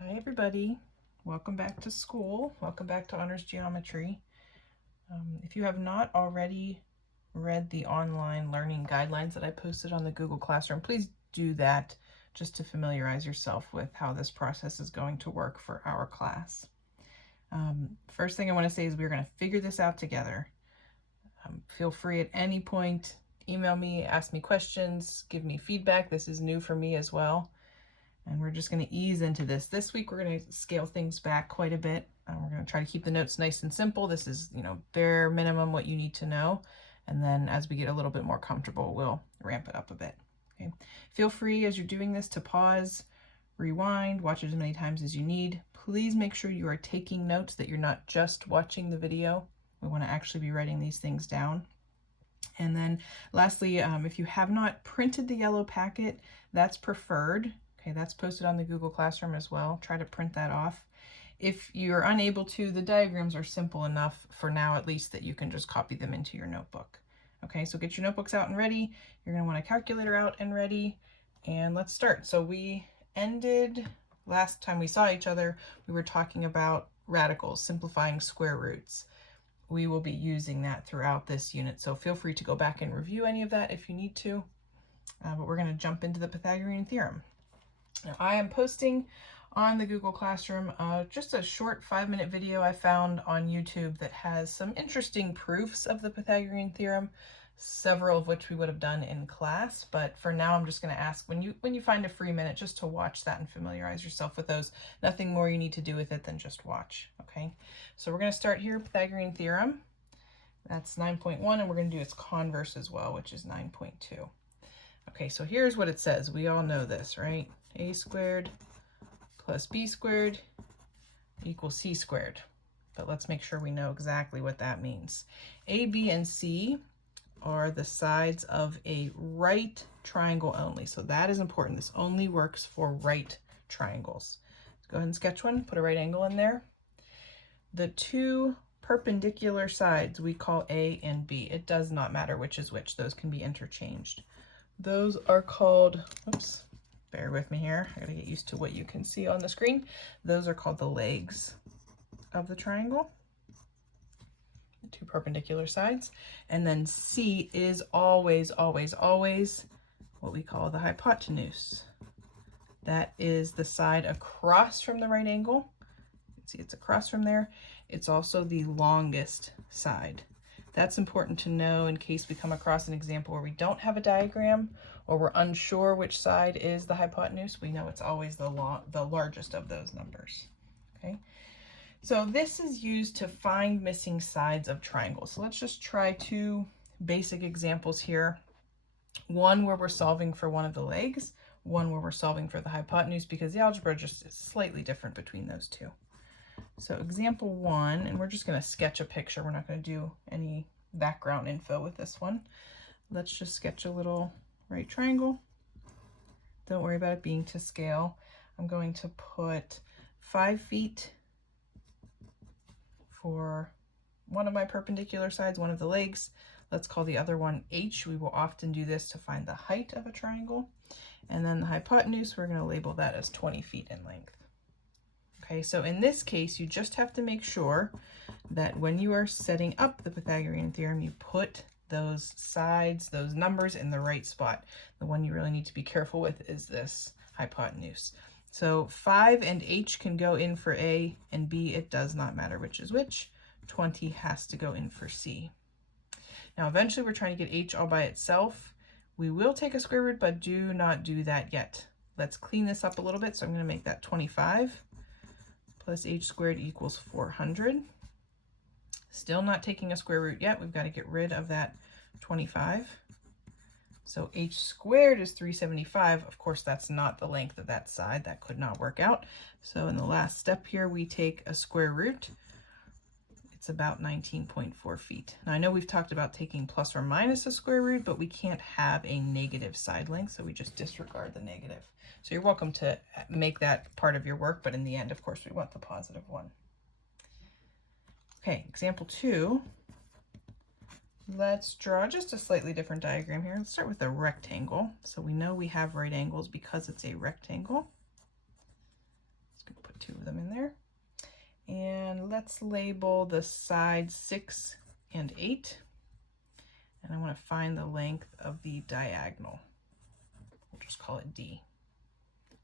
Hi everybody, welcome back to school. Welcome back to Honors Geometry. If you have not already read the online learning guidelines that I posted on the Google Classroom, please do that just to familiarize yourself with how this process is going to work for our class. First thing I want to say is we're going to figure this out together. Feel free at any point, email me, ask me questions, give me feedback. This is new for me as well. And we're just going to ease into this. This week, we're going to scale things back quite a bit. We're going to try to keep the notes nice and simple. This is, bare minimum what you need to know. And then as we get a little bit more comfortable, we'll ramp it up a bit. Okay. Feel free as you're doing this to pause, rewind, watch it as many times as you need. Please make sure you are taking notes, that you're not just watching the video. We want to actually be writing these things down. And then lastly, if you have not printed the yellow packet, that's preferred. Okay, that's posted on the Google Classroom as well. Try to print that off. If you're unable to, the diagrams are simple enough for now, at least, that you can just copy them into your notebook. Okay, so get your notebooks out and ready. You're going to want a calculator out and ready. And let's start. So we ended, last time we saw each other, we were talking about radicals, simplifying square roots. We will be using that throughout this unit, so feel free to go back and review any of that if you need to. But we're going to jump into the Pythagorean theorem. Now, I am posting on the Google Classroom just a short 5-minute video I found on YouTube that has some interesting proofs of the Pythagorean theorem, several of which we would have done in class. But for now, I'm just going to ask when you find a free minute just to watch that and familiarize yourself with those. Nothing more you need to do with it than just watch. Okay, so we're going to start here, Pythagorean theorem. That's 9.1, and we're going to do its converse as well, which is 9.2. Okay, so here's what it says. We all know this, right? A squared plus B squared equals C squared. But let's make sure we know exactly what that means. A, B, and C are the sides of a right triangle only. So that is important. This only works for right triangles. Let's go ahead and sketch one, put a right angle in there. The two perpendicular sides we call A and B. It does not matter which is which. Those can be interchanged. Those are called, oops, bear with me here. I gotta get used to what you can see on the screen. Those are called the legs of the triangle, the two perpendicular sides. And then C is always, always, always what we call the hypotenuse. That is the side across from the right angle. You can see it's across from there. It's also the longest side. That's important to know in case we come across an example where we don't have a diagram or we're unsure which side is the hypotenuse. We know it's always the largest of those numbers. Okay, so this is used to find missing sides of triangles. So let's just try two basic examples here. One where we're solving for one of the legs, one where we're solving for the hypotenuse, because the algebra just is slightly different between those two. So example 1, and we're just going to sketch a picture. We're not going to do any background info with this one. Let's just sketch a little right triangle. Don't worry about it being to scale. I'm going to put 5 feet for one of my perpendicular sides, one of the legs. Let's call the other one H. We will often do this to find the height of a triangle. And then the hypotenuse, we're going to label that as 20 feet in length. Okay, so in this case, you just have to make sure that when you are setting up the Pythagorean theorem, you put those sides, those numbers in the right spot. The one you really need to be careful with is this hypotenuse. So 5 and H can go in for A, and B, it does not matter which is which. 20 has to go in for C. Now, eventually, we're trying to get H all by itself. We will take a square root, but do not do that yet. Let's clean this up a little bit. So I'm going to make that 25. Plus H squared equals 400. Still not taking a square root yet. We've got to get rid of that 25. So H squared is 375. Of course, that's not the length of that side. That could not work out. So in the last step here, we take a square root. It's about 19.4 feet. Now I know we've talked about taking plus or minus a square root, but we can't have a negative side length, so we just disregard the negative. So you're welcome to make that part of your work, but in the end, of course, we want the positive one. Okay, example 2. Let's draw just a slightly different diagram here. Let's start with a rectangle. So we know we have right angles because it's a rectangle. Just going to put 2 of them in there. And let's label the sides 6 and 8. And I want to find the length of the diagonal. We'll just call it D.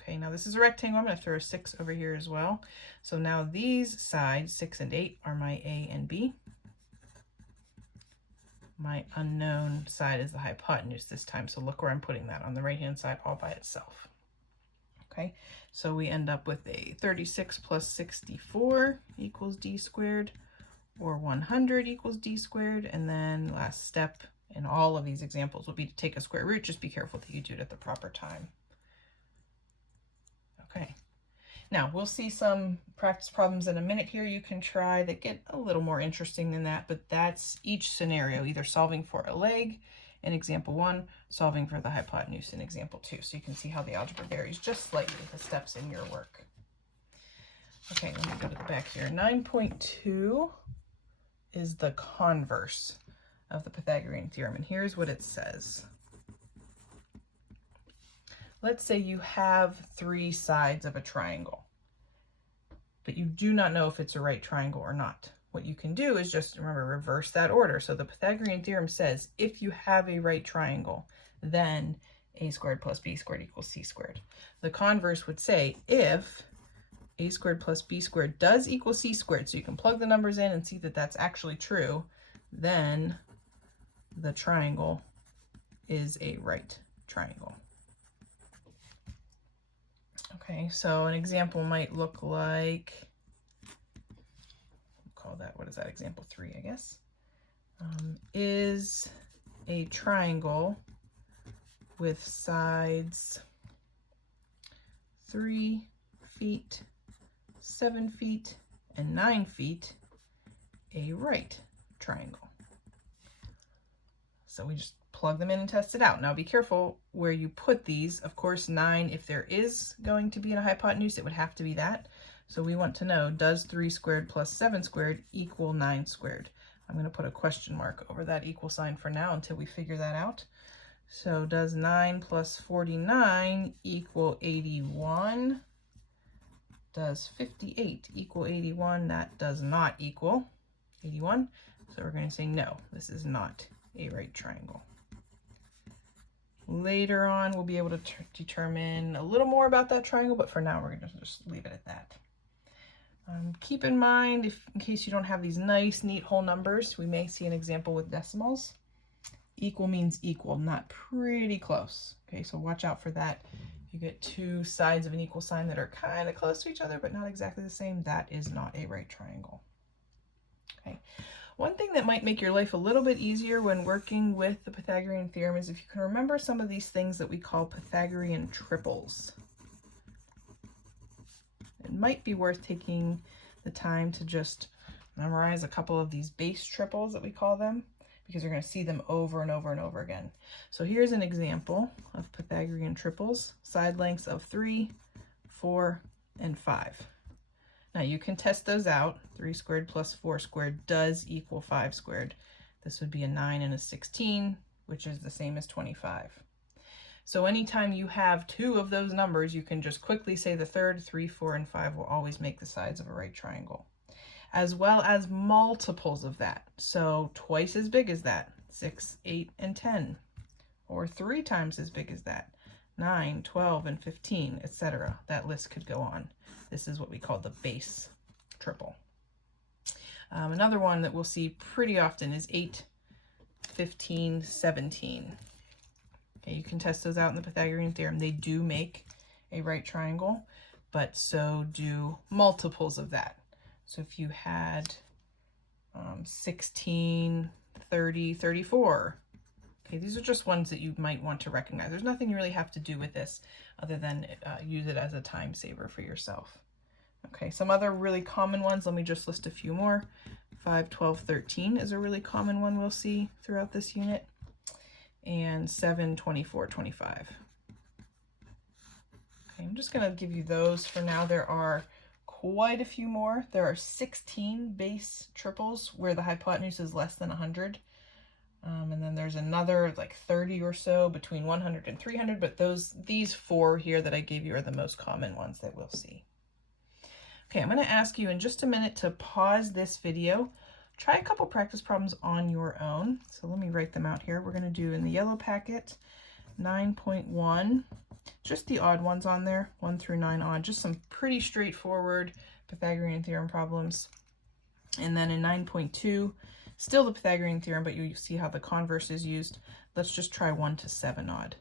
Okay, now this is a rectangle. I'm going to throw a 6 over here as well. So now these sides, 6 and 8, are my A and B. My unknown side is the hypotenuse this time, so look where I'm putting that, on the right-hand side all by itself. Okay, so we end up with a 36 plus 64 equals D squared, or 100 equals D squared, and then last step in all of these examples will be to take a square root. Just be careful that you do it at the proper time. Okay, now we'll see some practice problems in a minute here you can try that get a little more interesting than that, but that's each scenario, either solving for a leg in example 1, solving for the hypotenuse in example 2. So you can see how the algebra varies just slightly, the steps in your work. Okay, let me go to the back here. 9.2 is the converse of the Pythagorean theorem, and here's what it says. Let's say you have 3 sides of a triangle, but you do not know if it's a right triangle or not. What you can do is just, remember, reverse that order. So the Pythagorean theorem says if you have a right triangle, then a squared plus b squared equals c squared. The converse would say if a squared plus b squared does equal c squared, so you can plug the numbers in and see that that's actually true, then the triangle is a right triangle. Okay, so an example might look like, we'll call that, what is that, example 3, I guess, is a triangle with sides 3 feet, 7 feet, and 9 feet a right triangle. So we just plug them in and test it out. Now be careful where you put these. Of course, 9, if there is going to be a hypotenuse, it would have to be that. So we want to know, does 3 squared plus 7 squared equal 9 squared? I'm going to put a question mark over that equal sign for now until we figure that out. So does 9 plus 49 equal 81? Does 58 equal 81? That does not equal 81. So we're going to say no, this is not a right triangle. Later on, we'll be able to determine a little more about that triangle, but for now, we're going to just leave it at that. Keep in mind, in case you don't have these nice, neat whole numbers, we may see an example with decimals. Equal means equal, not pretty close. Okay, so watch out for that. If you get 2 sides of an equal sign that are kind of close to each other, but not exactly the same, that is not a right triangle. Okay. One thing that might make your life a little bit easier when working with the Pythagorean theorem is if you can remember some of these things that we call Pythagorean triples. It might be worth taking the time to just memorize a couple of these base triples that we call them, because you're going to see them over and over and over again. So here's an example of Pythagorean triples, side lengths of 3, 4, and 5. Now you can test those out. 3 squared plus 4 squared does equal 5 squared. This would be a 9 and a 16, which is the same as 25. So anytime you have 2 of those numbers, you can just quickly say the third, 3, 4, and 5 will always make the sides of a right triangle, as well as multiples of that. So twice as big as that, 6, 8, and 10, or 3 times as big as that, 9, 12, and 15, etc. That list could go on. This is what we call the base triple. Another one that we'll see pretty often is 8, 15, 17. Okay, you can test those out in the Pythagorean theorem. They do make a right triangle, but so do multiples of that. So if you had 16, 30, 34, okay, these are just ones that you might want to recognize. There's nothing you really have to do with this other than use it as a time saver for yourself. Okay, some other really common ones, let me just list a few more. 5, 12, 13 is a really common one we'll see throughout this unit. And 7, 24, 25. Okay, I'm just going to give you those for now. There are quite a few more. There are 16 base triples where the hypotenuse is less than 100. And then there's another like 30 or so between 100 and 300, but these 4 here that I gave you are the most common ones that we'll see. Okay, I'm going to ask you in just a minute to pause this video. Try a couple practice problems on your own. So let me write them out here. We're going to do in the yellow packet 9.1, just the odd ones on there, 1 through 9 odd, just some pretty straightforward Pythagorean theorem problems. And then in 9.2, still the Pythagorean theorem, but you see how the converse is used. Let's just try 1 to 7 odd.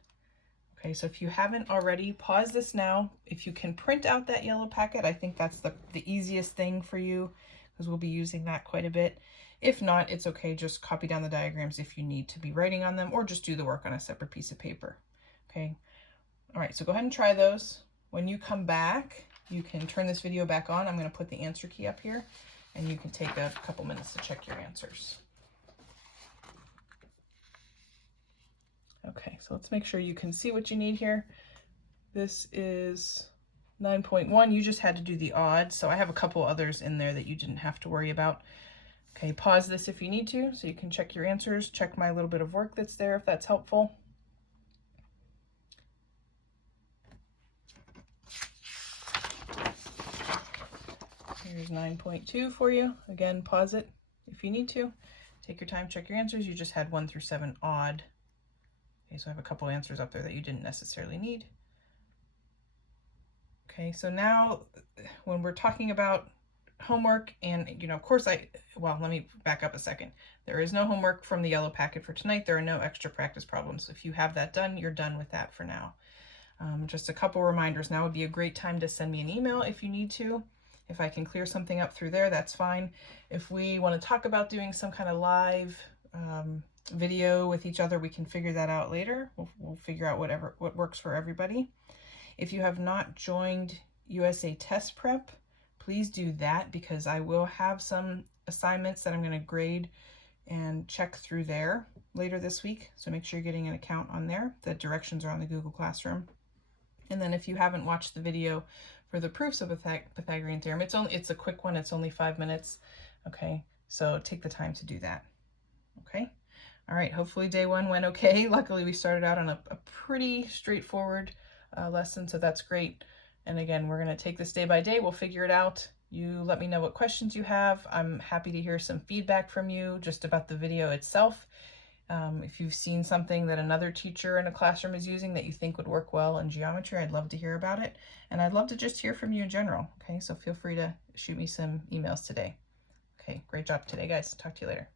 Okay, so if you haven't already, pause this now. If you can print out that yellow packet, I think that's the easiest thing for you, because we'll be using that quite a bit. If not, it's okay, just copy down the diagrams if you need to be writing on them, or just do the work on a separate piece of paper. Okay, all right, so go ahead and try those. When you come back, you can turn this video back on. I'm going to put the answer key up here, and you can take a couple minutes to check your answers. Okay, so let's make sure you can see what you need here. This is 9.1. You just had to do the odd, so I have a couple others in there that you didn't have to worry about. Okay, pause this if you need to, so you can check your answers, check my little bit of work that's there if that's helpful. Here's 9.2 for you. Again, pause it if you need to. Take your time, check your answers. You just had 1 through 7 odd. Okay, so I have a couple answers up there that you didn't necessarily need. Okay, so now when we're talking about homework, and of course well, let me back up a second. There is no homework from the yellow packet for tonight. There are no extra practice problems. If you have that done, you're done with that for now. Just a couple reminders. Now would be a great time to send me an email if you need to. If I can clear something up through there, that's fine. If we want to talk about doing some kind of live video with each other, we can figure that out later. We'll figure out what works for everybody. If you have not joined USA Test Prep, please do that, because I will have some assignments that I'm going to grade and check through there later this week. So make sure you're getting an account on there. The directions are on the Google Classroom. And then if you haven't watched the video for the proofs of Pythagorean theorem, it's a quick one. It's only 5 minutes. Okay, so take the time to do that. Okay. All right, hopefully day 1 went okay. Luckily, we started out on a pretty straightforward lesson, so that's great. And again, we're going to take this day by day. We'll figure it out. You let me know what questions you have. I'm happy to hear some feedback from you just about the video itself. If you've seen something that another teacher in a classroom is using that you think would work well in geometry, I'd love to hear about it. And I'd love to just hear from you in general. Okay, so feel free to shoot me some emails today. Okay, great job today, guys. Talk to you later.